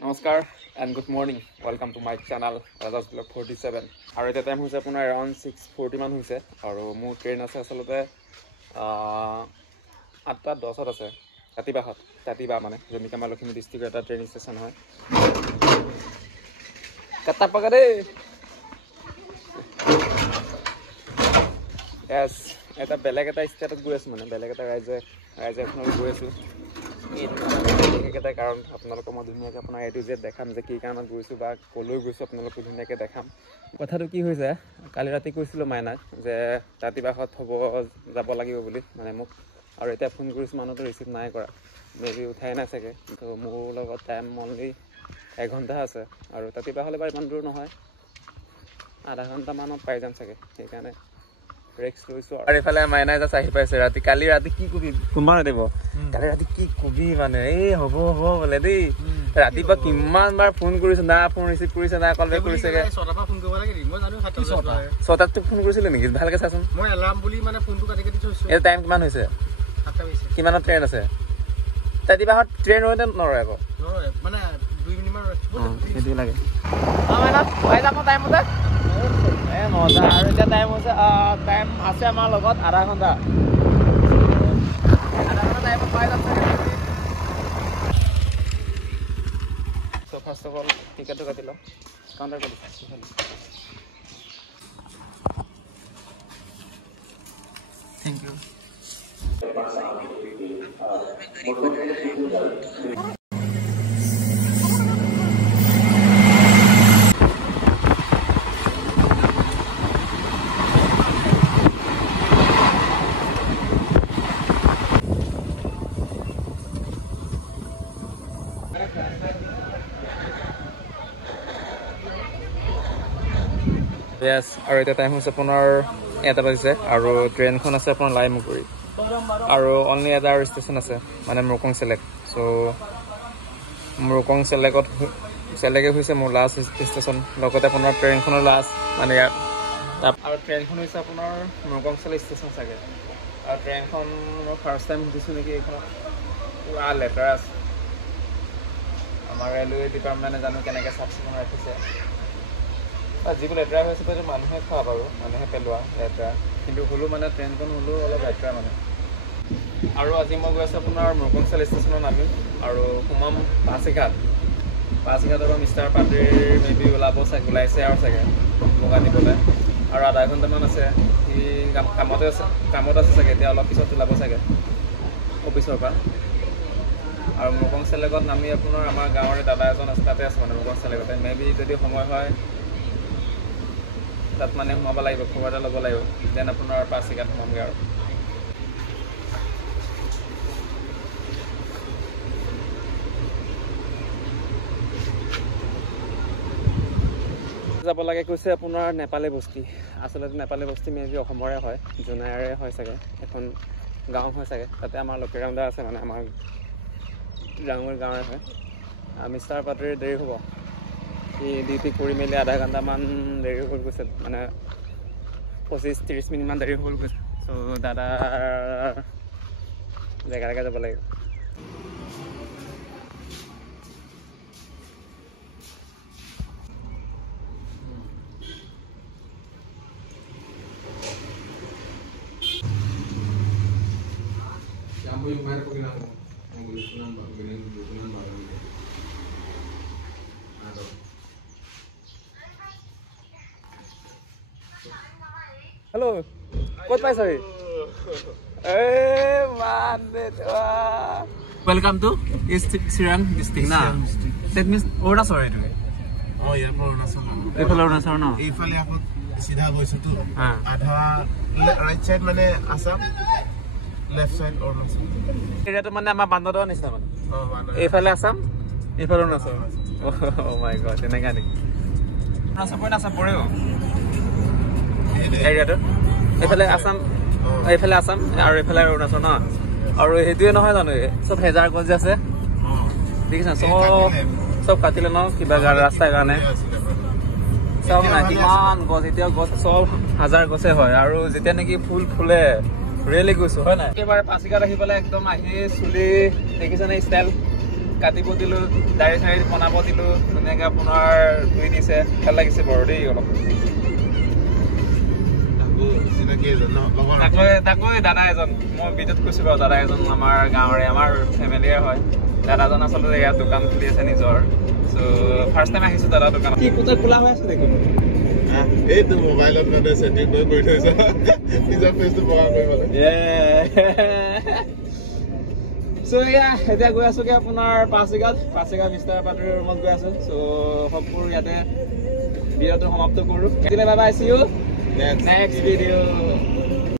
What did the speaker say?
নমস্কাৰ and good morning welcome to my channel Rajaj blog 47 আৰু এতিয়া টাইম হৈছে আপোনাৰ এৰাউণ্ড 6:40 মান হৈছে আৰু মোৰ ট্ৰেইন আছে আচলতে 8:10 আছে তাতিবা মানে যেনেকৈ আমাৰ লখিমপুৰ ডিষ্ট্ৰিক্টৰ এটা ট্ৰেইন ষ্টেচন হয় কাটাপাকা দেই এছ এটা বেলেগ এটা ষ্টেটত গৈ আছোঁ মানে বেলেগ এটা ৰাজ্য এখনত গৈ আছোঁ বিশেষকেইটা কাৰণ আপোনালোকক মই ধুনীয়াকৈ আপোনাৰ A to Z দেখাম যে কি কাৰণত গৈছোঁ বা ক'লৈ গৈছোঁ আপোনালোকক ধুনীয়াকৈ দেখাম কথাটো কি হৈছে কালি ৰাতি কৈছিলোঁ মাইনাক যে তাতিবাহত যাব লাগিব বুলি মানে মোক আৰু এতিয়া ফোন কৰিছোঁ মানুহটো ৰিচিভ নাই কৰা মেবি উঠাই নাই চাগে তো মোৰ লগত টাইম অনলি 1 ঘণ্টা আছে আৰু তাতিবাহলৈ বাৰু ইমান দূৰ নহয় আধা ঘণ্টামানত পাই যাম চাগে সেইকাৰণে ৰেক্স লৈছোঁ আৰু এইফালে মাইনাই জাষ্ট আহি পাইছে ৰাতি কালি ৰাতি কি কবি কোনোবা দিব কালি ৰাতি কি কবি মানে এই হ'ব বোলে দেই ৰাতিপুৱা কিমান বাৰ ফোন কৰিছোঁ না ফোন ৰিচিভ কৰিছে না কল বেক কৰিছে 6টাত ফোন কৰিছিলে নেকি ভালকৈ চাচোন মই এলাৰ্ম বুলি মানে ফোনটো কাটি থৈছোঁ এই টাইম কিমান হৈছে 7টা হৈছে কিমানত ট্ৰেইন আছে তাতিবাহত ট্ৰেইন ৰয় নে নৰয় আকৌ মানে 2 মিনিটমান ৰয় সেইটো লাগে মাইনা পাই যাব টাইমতে মজা আৰু এতিয়া টাইম হৈছে টাইম আছে আমাৰ লগত আধা ঘণ্টা টাইমত পাই যাম চ' ফাৰ্ষ্ট অফ অল টিকেটটো কাটি লওঁ কাউণ্টাৰ কৰি থেংক ইউ Yes, আৰু এটা টাইম হৈছে আপোনাৰ 1টা বাজিছে আৰু ট্ৰেইনখন আছে আপোনাৰ লাইমুগুৰি আৰু অনলি এটা ষ্টেচন আছে মানে মুৰকং চেলেক চ' মুৰকং চেলেকে হৈছে মোৰ লাষ্ট ষ্টেচন লগতে আপোনাৰ ট্ৰেইনখনৰ লাষ্ট মানে ইয়াত আৰু ট্ৰেইনখন হৈছে আপোনাৰ মুৰকং চেলেক ষ্টেচন চাগে আৰু ট্ৰেইনখন মই ফাৰ্ষ্ট টাইম সুধিছোঁ নেকি এইখনত পুৰা লেতেৰা আছে আমাৰ ৰেলৱে ডিপাৰ্টমেণ্টে জানো কেনেকৈ চাফ চিকুণ ৰাখিছে যিবোৰ লেতেৰা হৈছে সেইটো মানুহে খোৱা বাৰু মানুহে পেলোৱা লেতেৰা কিন্তু হ'লেও মানে ট্ৰেইনখন হ'লেও অলপ লেতেৰা মানে আৰু আজি মই গৈ আছোঁ আপোনাৰ মুৰকংচাল ষ্টেচনত নামিম আৰু সোমাম পাছিঘাটৰ পৰা মিষ্টাৰ পাদ্ৰীৰ মেবি ওলাইছে আৰু চাগে মোক আনিবলৈ আৰু আধা ঘণ্টামান আছে সি কামত আছে চাগে এতিয়া অলপ পিছত ওলাব চাগে অফিচৰ পৰা আৰু মুৰকংচালেকত নামি আপোনাৰ আমাৰ গাঁৱৰে দাদা এজন আছে তাতে আছে মানে মুৰকংচালেকতে মেবি যদি সময় হয় তাত মানে সোমাব লাগিব খবৰ এটা ল'ব লাগিব দেন আপোনাৰ পাছিঘাট সোমামগৈ আৰু যাব লাগে কৈছে আপোনাৰ নেপালী বস্তি আচলতে নেপালী বস্তি মেবি অসমৰে হয় জোনাইৰে হয় চাগে এখন গাঁও হয় চাগে তাতে আমাৰ লক্ষীৰামদা আছে মানে আমাৰ গাঁৱৰে হয় মিষ্টাৰ পাদ্ৰীৰ দেৰি হ'ব সি ডিউটি কৰি মেলি আধা ঘণ্টামান দেৰি হৈ গৈছে মানে 25-30 মিনিটমান দেৰি হৈ গৈছে চ' দাদাৰ জেগালৈকে যাব লাগিব হেল্ল' ক'ত পাইছহি welcome to east Chirang district না ডেট মিনছ অৰুণাচল এইটো এইফালে অৰুণাচল ন এইফালে আকৌ চিধা গৈছোতো আধা ৰাইট চাইড মানে আসাম লেফ্ট চাইড অৰুণাচল এৰিয়াটো মানে আমাৰ বান্দৰদোৱাৰ নিচিনা মানে এইফালে আসাম এইফালে অৰুণাচল অ' মাই গড তেনেকা নেকি অৰুণাচল পৰেও এৰিয়াটো এইফালে আসাম আৰু এইফালে অৰুণাচল ন আৰু সেইটোৱে নহয় জানো চব হেজাৰ গছ যে আছে দেখিছা চব কাটিলে ন কিবা ৰাস্তাৰ কাৰণে চব নাই কিমান গছ এতিয়া গছ চব হাজাৰ গছে হয় আৰু যেতিয়া নেকি ফুল ফুলে ৰিয়েলি গৈছো হয় নাই একেবাৰে পাছিঘাট আহি পেলাই একদম আহি চুলি দেখিছেনে ষ্টাইল কাটিব দিলোঁ, দাড়ি চাৰি বনাব দিলোঁ, ধুনীয়াকৈ আপোনাৰ ধুই দিছে, ভাল লাগিছে বাৰু দেই অলপ। তাকৈ দাদা এজন, মই ভিডিঅ'ত কৈছোঁ বাৰু, দাদা এজন আমাৰ গাঁৱৰে, আমাৰ ফেমিলিয়ে হয়। দাদাজন আচলতে ইয়াত দোকান খুলি আছে নিজৰ। চ' ফাৰ্ষ্ট টাইম আহিছোঁ দাদা দোকানত। কি পুতত খোলা হৈ আছে দেখোন। এইটো মোবাইলত মানে ছেটিং কৰি থৈছে নিজৰ ফেচটো বগা কৰিবলৈ। চ' এয়া এতিয়া গৈ আছোঁগৈ আপোনাৰ পাঁচবিঘাত মিষ্টাৰ পাটুৰিৰ ৰুমত গৈ আছোঁ। চ' সকলো ইয়াতে ভিডিঅ'টো সমাপ্ত কৰোঁ। Bye bye, see you next video'.